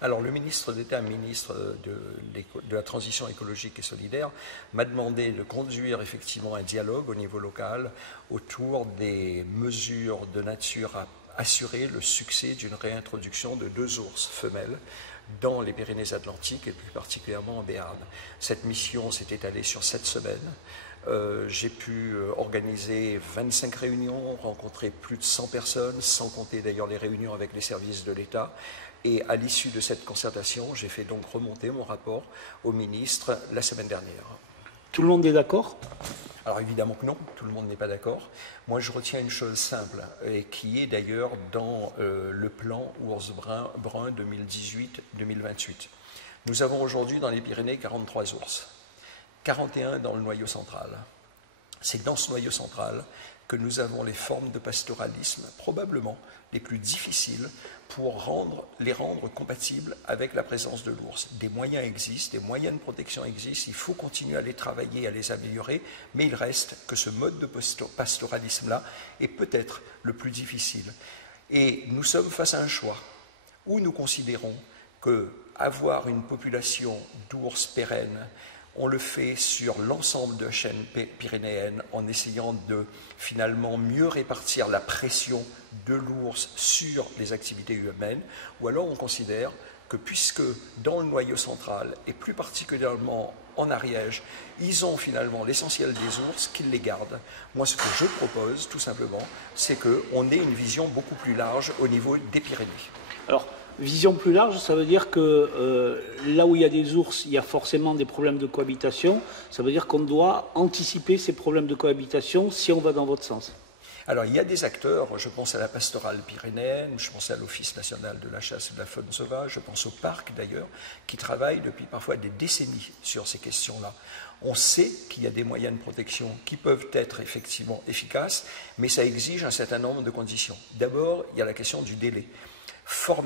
Alors, le ministre d'État, ministre de la Transition écologique et solidaire, m'a demandé de conduire effectivement un dialogue au niveau local autour des mesures de nature à assurer le succès d'une réintroduction de 2 ours femelles dans les Pyrénées-Atlantiques et plus particulièrement en Béarn. Cette mission s'est étalée sur 7 semaines. J'ai pu organiser 25 réunions, rencontrer plus de 100 personnes, sans compter d'ailleurs les réunions avec les services de l'État. Et à l'issue de cette concertation, j'ai fait donc remonter mon rapport au ministre la semaine dernière. Tout le monde est d'accord? Alors évidemment que non, tout le monde n'est pas d'accord. Moi je retiens une chose simple, et qui est d'ailleurs dans le plan Ours Brun 2018-2028. Nous avons aujourd'hui dans les Pyrénées 43 ours, 41 dans le noyau central. C'est dans ce noyau central que nous avons les formes de pastoralisme probablement les plus difficiles pour les rendre compatibles avec la présence de l'ours. Des moyens existent, des moyens de protection existent, il faut continuer à les travailler, à les améliorer, mais il reste que ce mode de pastoralisme-là est peut-être le plus difficile. Et nous sommes face à un choix où nous considérons qu'avoir une population d'ours pérenne, on le fait sur l'ensemble de la chaîne pyrénéenne en essayant de finalement mieux répartir la pression de l'ours sur les activités humaines, ou alors on considère que puisque dans le noyau central et plus particulièrement en Ariège, ils ont finalement l'essentiel des ours, qu'ils les gardent. Moi, ce que je propose, tout simplement, c'est qu'on ait une vision beaucoup plus large au niveau des Pyrénées. Alors, vision plus large, ça veut dire que là où il y a des ours, il y a forcément des problèmes de cohabitation. Ça veut dire qu'on doit anticiper ces problèmes de cohabitation si on va dans votre sens. Alors, il y a des acteurs, je pense à la pastorale pyrénéenne, je pense à l'Office national de la chasse et de la faune sauvage, je pense au parc d'ailleurs, qui travaillent depuis parfois des décennies sur ces questions-là. On sait qu'il y a des moyens de protection qui peuvent être effectivement efficaces, mais ça exige un certain nombre de conditions. D'abord, il y a la question du délai.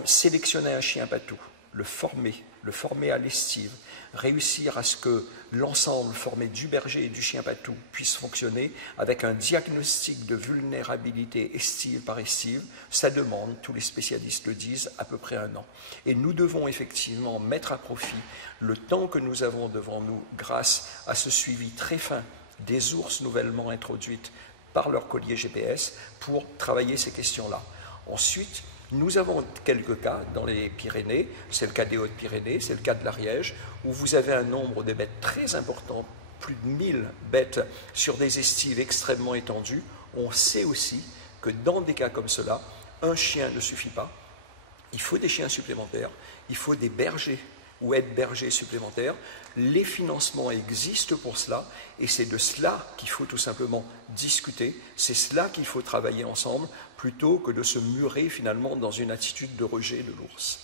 Sélectionner un chien patou, le former à l'estive, réussir à ce que l'ensemble formé du berger et du chien patou puisse fonctionner avec un diagnostic de vulnérabilité estive par estive, ça demande, tous les spécialistes le disent, à peu près 1 an. Et nous devons effectivement mettre à profit le temps que nous avons devant nous grâce à ce suivi très fin des ours nouvellement introduites par leur collier GPS pour travailler ces questions-là. Ensuite, nous avons quelques cas dans les Pyrénées, c'est le cas des Hautes-Pyrénées, c'est le cas de l'Ariège, où vous avez un nombre de bêtes très important, plus de 1000 bêtes sur des estives extrêmement étendues. On sait aussi que dans des cas comme cela, un chien ne suffit pas. Il faut des chiens supplémentaires, il faut des bergers ou aides-bergers supplémentaires. Les financements existent pour cela et c'est de cela qu'il faut tout simplement discuter, c'est cela qu'il faut travailler ensemble plutôt que de se murer finalement dans une attitude de rejet de l'ours.